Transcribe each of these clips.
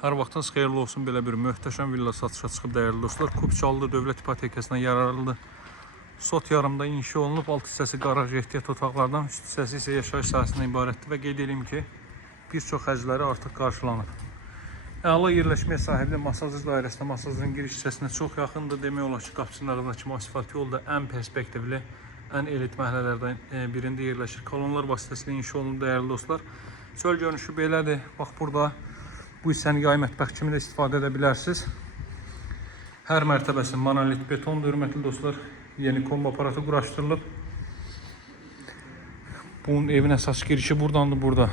Hər vaxtınız xeyirli olsun. Belə bir möhtəşəm villa satışa çıxıb dəyərli dostlar. Kupçalıdır, dövlət ipotekasına yararlıdır. Sot yarımda inşa olunub, alt hissəsi qaraj ehtiyat otaqlardan, üst hissəsi isə yaşayış sahəsindən ibarətdir və qeyd edeyim ki, bir çox xərcləri artıq qarşılanıb. Əla yerləşməyə sahibli masaj dairəsinə, masajın giriş hissəsinə çox yaxındır. Demək olar ki, qapısının ağzındakı asfalt yol da ən perspektivli, ən elit məhəllələrdən birində yerləşir. Kolonlar vasitəsilə inşa olunub dəyərli dostlar. Çöl görünüşü belədir. Bax burada bu hissəni yay mətbəx kimi də istifadə edə bilərsiniz. Hər mərtəbəsi monolit betondur, hörmətli dostlar. Yeni kombo aparatı quraşdırılıb. Bunun evin əsas girişi buradandır, burada.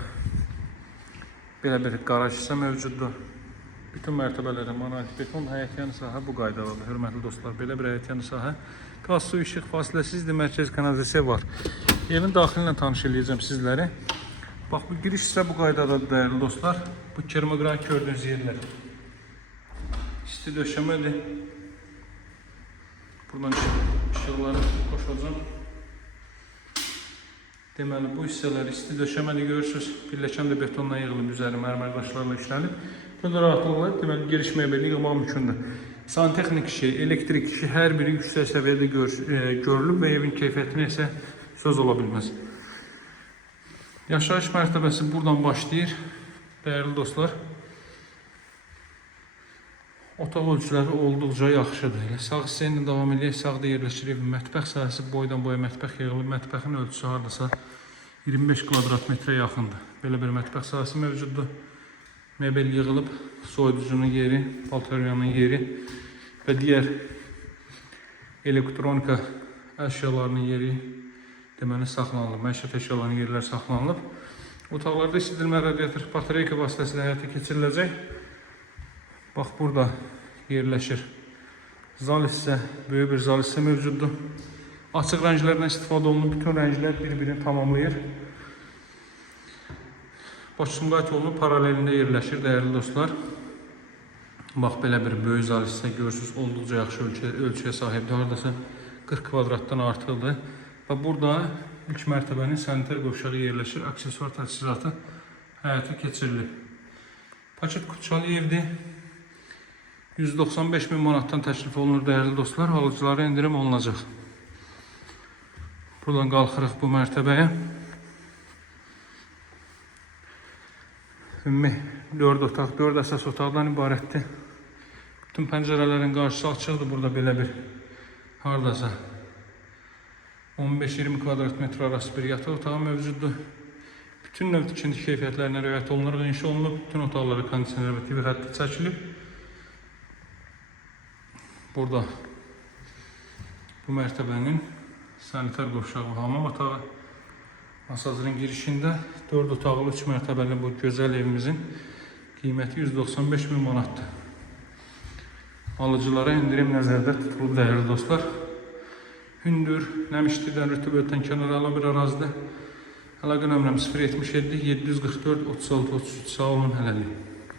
Belə bir qaraj hissə mövcuddur. Bütün mərtəbələrdə monolit beton, həyətyanı sahə bu qaydadadır, hörmətli dostlar. Belə bir həyətyanı sahə. Qaz, su, işıq fasiləsizdir, mərkəz kanalizasiya var. Evin daxilinə tanış edəcəm sizləri. Bax, bu giriş isə bu qaydadadır, dəyərli dostlar. Bu kermoqran gördüyünüz yerlər. İsti döşəmədir. Buradan işıqları qoşacağım. Deməli, bu hissələr isti döşəmədir, görürsünüz. Pilləkən də betonla yığılıb, üzəri mərmər daşlarla işlənib. Burada rahatlıqla, deməli, giriş mebeli yığmaq mümkündür. Santexnik işi, elektrik işi hər biri yüksək səviyyədə görülüb və evin keyfiyyətinə isə söz ola bilməz. Yaşayış mərtəbəsi buradan başlayır, dəyərli dostlar. Otaq ölçüləri olduqca yaxşıdır. Sağ hissə ilə davam edək, sağda yerləşir evin mətbəx sahəsi, boydan boya mətbəx yığılıb. Mətbəxin ölçüsü hardasa 25 kvadrat metrə yaxındır. Belə bir mətbəx sahəsi mövcuddur. Mebel yığılıb, soyuducunun yeri, paltaryanın yeri və digər elektronika əşyalarının yeri deməli saxlanılıb, məişət əşyalarının yerləri saxlanılıb. Otaqlarda isidilmə radiator batareyka vasitəsilə həyata keçiriləcək. Bax, burada yerləşir zal hissə, böyük bir zal hissə mövcuddur. Açıq rənglərdən istifadə olunub, bütün rənglər bir-birini tamamlayır. Baş-Sumqayıt yolunun paralelində yerləşir, dəyərli dostlar. Bax, belə bir böyük zal hissə görürsünüz, olduqca yaxşı ölçüyə sahibdir, hardasa 40 kvadratdan artıqdır. Və burada ilk mərtəbənin sanitar qovşağı yerləşir, aksesuar təchizatı həyata keçirilib. Paket kupçalı evdir. 195 min manatdan təklif olunur, dəyərli dostlar. Alıcılara endirim olunacaq. Buradan qalxırıq bu mərtəbəyə. Ümumi 4 otaq, 4 əsas otaqdan ibarətdir. Bütün pəncərələrin qarşısı açıqdır. Burada belə bir hardasa 15-20 kvadrat metr arası bir yataq otağı mövcuddur. Bütün növ tikinti keyfiyyətlərinə riayət olunur, inşa olunub. Bütün otaqları kondisioner və TV xətti çəkilib. Burada bu mərtəbənin sanitar qovşağı, hamam otağı, masajın girişində 4 otaqlı 3 mərtəbəli bu gözəl evimizin qiyməti 195 min manatdır. Alıcılara endirim nəzərdə tutulub, dəyərli dostlar. Hündür, Nəmişlidən rütubətdən kənara ala bir ərazidə. Əlaqə nömrəm 077 744 36 33. Sağ olun, hələlik.